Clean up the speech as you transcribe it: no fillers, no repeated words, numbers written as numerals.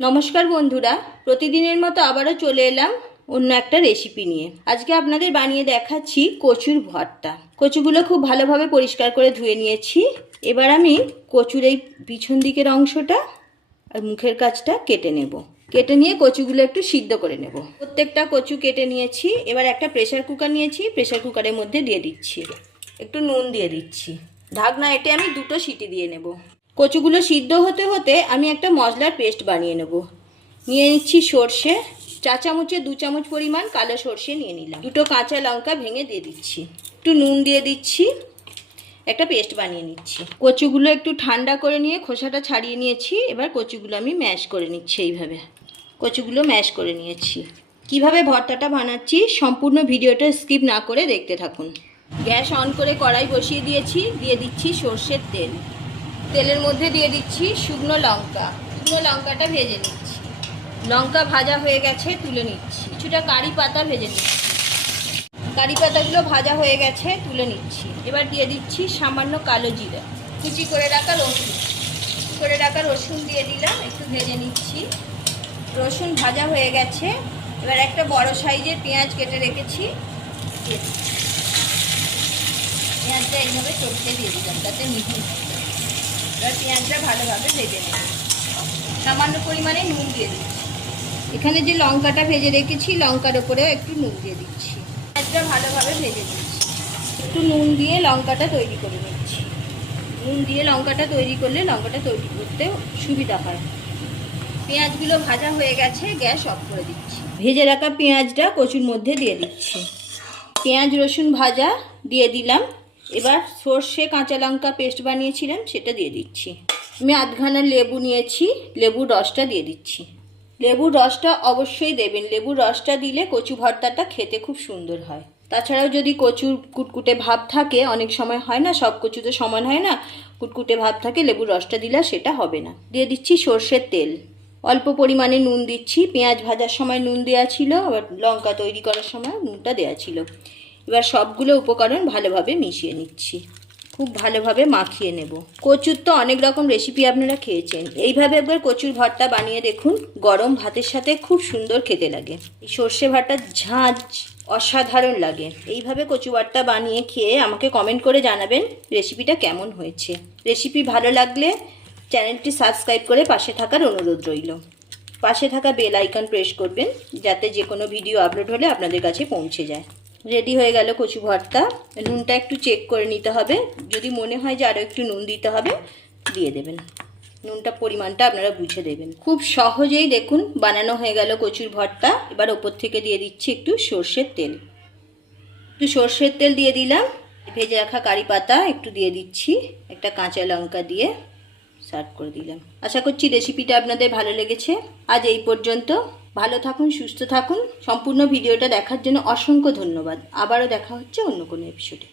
নমস্কার বন্ধুরা, প্রতিদিনের মতো আবারও চলে এলাম অন্য একটা রেসিপি নিয়ে। আজকে আপনাদের বানিয়ে দেখাচ্ছি কচুর ভর্তা। কচুগুলো খুব ভালোভাবে পরিষ্কার করে ধুয়ে নিয়েছি। এবার আমি কচুর এই পিছন দিকের অংশটা আর মুখের কাছটা কেটে নেব। কেটে নিয়ে কচুগুলো একটু সিদ্ধ করে নেব। প্রত্যেকটা কচু কেটে নিয়েছি। এবার একটা প্রেসার কুকার নিয়েছি, প্রেসার কুকারের মধ্যে দিয়ে দিচ্ছি, একটু নুন দিয়ে দিচ্ছি। ঢাকনা এঁটে আমি 2টো সিটি দিয়ে নেব। কচুগুলো সিদ্ধ হতে হতে আমি একটা মশলার পেস্ট বানিয়ে নেব। নিয়ে নিচ্ছি সর্ষে, 4 চামচে 2 চামচ পরিমাণ কালো সর্ষে নিয়ে নিলাম। 2টো কাঁচা লঙ্কা ভেঙে দিয়ে দিচ্ছি, একটু নুন দিয়ে দিচ্ছি, একটা পেস্ট বানিয়ে নিচ্ছি। কচুগুলো একটু ঠান্ডা করে নিয়ে খোসাটা ছাড়িয়ে নিয়েছি। এবার কচুগুলো আমি ম্যাশ করে নিচ্ছি। এইভাবে কচুগুলো ম্যাশ করে নিয়েছি। কিভাবে ভর্তাটা বানাচ্ছি সম্পূর্ণ ভিডিওটা স্কিপ না করে দেখতে থাকুন। গ্যাস অন করে কড়াই বসিয়ে দিয়েছি। দিয়ে দিচ্ছি সর্ষের তেল। তেলের মধ্যে দিয়ে দিচ্ছি শুকনো লঙ্কা। শুকনো লঙ্কাটা ভেজে নিচ্ছি। লঙ্কা ভাজা হয়ে গেছে, তুলে নিচ্ছি। কিছুটা কারি পাতা ভেজে নিচ্ছি। কারি পাতাগুলো ভাজা হয়ে গেছে, তুলে নিচ্ছি। এবার দিয়ে দিচ্ছি সামান্য কালো জিরা, কুচি করে রাখা রসুন দিয়ে দিলাম, একটু ভেজে নিচ্ছি। রসুন ভাজা হয়ে গেছে। এবার একটা বড় সাইজের পেঁয়াজ কেটে রেখেছি, পেঁয়াজটা এইভাবে চটকে দিয়ে দিলাম যাতে মিহি হয়। এবার পেঁয়াজটা ভালোভাবে ভেজে নেব। সামান্য পরিমাণে নুন দিয়ে দিচ্ছি। এখানে যে লঙ্কাটা ভেজে রেখেছি, লঙ্কার ওপরেও একটু নুন দিয়ে দিচ্ছি। পেঁয়াজটা ভালোভাবে ভেজে দিচ্ছি। একটু নুন দিয়ে লঙ্কাটা তৈরি করে নিচ্ছি। নুন দিয়ে লঙ্কাটা তৈরি করলে লঙ্কাটা তৈরি করতে সুবিধা হয়। পেঁয়াজগুলো ভাজা হয়ে গেছে, গ্যাস অফ করে দিচ্ছি। ভেজে রাখা পেঁয়াজটা কচুর মধ্যে দিয়ে দিচ্ছি। পেঁয়াজ রসুন ভাজা দিয়ে দিলাম। এবার সর্ষে কাঁচা লঙ্কা পেস্ট বানিয়েছিলাম, সেটা দিয়ে দিচ্ছি। আমি আধখানা লেবু নিয়েছি, লেবুর রসটা দিয়ে দিচ্ছি। লেবুর রসটা অবশ্যই দেবেন। লেবুর রসটা দিলে কচু ভর্তাটা খেতে খুব সুন্দর হয়। তাছাড়াও যদি কচুর কুটকুটে ভাব থাকে, অনেক সময় হয় না, সব কচু তো সমান হয় না, কুটকুটে ভাব থাকে, লেবুর রসটা দিলে সেটা হবে না। দিয়ে দিচ্ছি সর্ষের তেল। অল্প পরিমাণে নুন দিচ্ছি। পেঁয়াজ ভাজার সময় নুন দেওয়া ছিল, আবার লঙ্কা তৈরি করার সময় নুনটা দেওয়া ছিল। এবার সবগুলো উপকরণ ভালোভাবে মিশিয়ে নিচ্ছি। খুব ভালোভাবে মাখিয়ে নেব। কচুর তো অনেক রকম রেসিপি আপনারা খেয়েছেন, এইভাবে একবার কচুর ভর্তা বানিয়ে দেখুন। গরম ভাতের সাথে খুব সুন্দর খেতে লাগে। এই সর্ষে ভর্তার ঝাঁঝ অসাধারণ লাগে। এইভাবে কচু ভর্তা বানিয়ে খেয়ে আমাকে কমেন্ট করে জানাবেন রেসিপিটা কেমন হয়েছে। রেসিপি ভালো লাগলে চ্যানেলটি সাবস্ক্রাইব করে পাশে থাকার অনুরোধ রইল। পাশে থাকা বেল আইকন প্রেস করবেন যাতে যে কোনো ভিডিও আপলোড হলে আপনাদের কাছে পৌঁছে যায়। রেডি হয়ে গেল কচু ভর্তা। নুনটা একটু চেক করে নিতে হবে, যদি মনে হয় যে আরও একটু নুন দিতে হবে দিয়ে দেবেন। নুনটা পরিমাণটা আপনারা বুঝে দেবেন। খুব সহজেই দেখুন বানানো হয়ে গেল কচুর ভর্তা। এবার ওপর থেকে দিয়ে দিচ্ছি একটু সর্ষের তেল। একটু সর্ষের তেল দিয়ে দিলাম। ভেজে রাখা কারি পাতা একটু দিয়ে দিচ্ছি, একটা কাঁচা লঙ্কা দিয়ে সার্ভ করে দিলাম। আশা করছি রেসিপিটা আপনাদের ভালো লেগেছে। আজ এই পর্যন্ত। ভালো থাকুন, সুস্থ থাকুন। সম্পূর্ণ ভিডিওটা দেখার জন্য অসংখ্য ধন্যবাদ। আবারও দেখা হচ্ছে অন্য কোনো এপিসোডে।